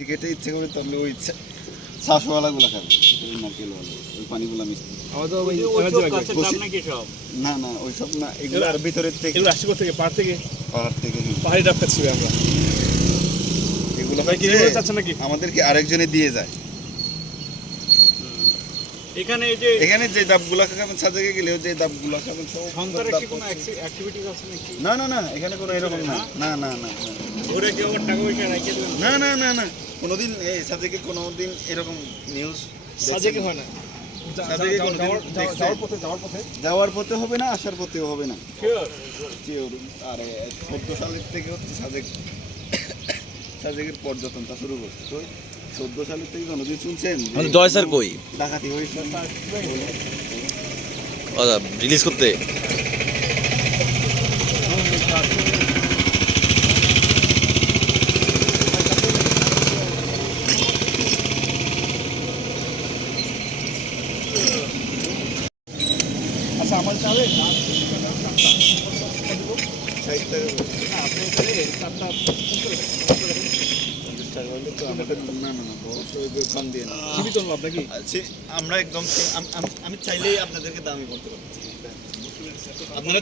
মিষ্টি খেতে ইচ্ছে করে তাহলে ওই শাঁসওয়ালাগুলো খাবে, নারকেলওয়ালা ওই পানিগুলো মিষ্টি। না না ওইসব না, এগুলো আর ভিতরের থেকে আসছে থেকে পাহাড় থেকে পাহাড়ি ডাব খাচ্ছি আমরা। এগুলো চাচ্ছেন নাকি আমাদেরকে আরেকজনে দিয়ে যায়। এখানে যে ডাবগুলা খাবেন, সাজেকে গেলেও যে ডাবগুলা খাবেন সব সন্তানের কি কোনো অ্যাক্টিভিটিস আছে নাকি? না না না, এখানে কোনো এরকম না। না না না ঘুরে কি আবার টাকা পয়সা রাখিয়ে দেবেন? না না না না, কোনোদিন এই সাজেকে কোনোদিন এরকম নিউজ সাজেকে হয় না। সাজেকে কোনোদিন যাওয়ার পথে হবে না, আসার পথেও হবে না। শিওর। আরে 14 সালের থেকে হচ্ছে সাজেকের পর্যটনটা শুরু করছে। তো 14 সালের থেকে কোনোদিন শুনছেন জয় স্যার কই ডাকাতি হয়েছে রিলিজ করতে? আচ্ছা আমার চাবে না, আপনি এখানে চারটা সীমিত লাভ নাকি? আমরা একদম আমি চাইলেই আপনাদেরকে দামি বলতে পারছি। আপনারা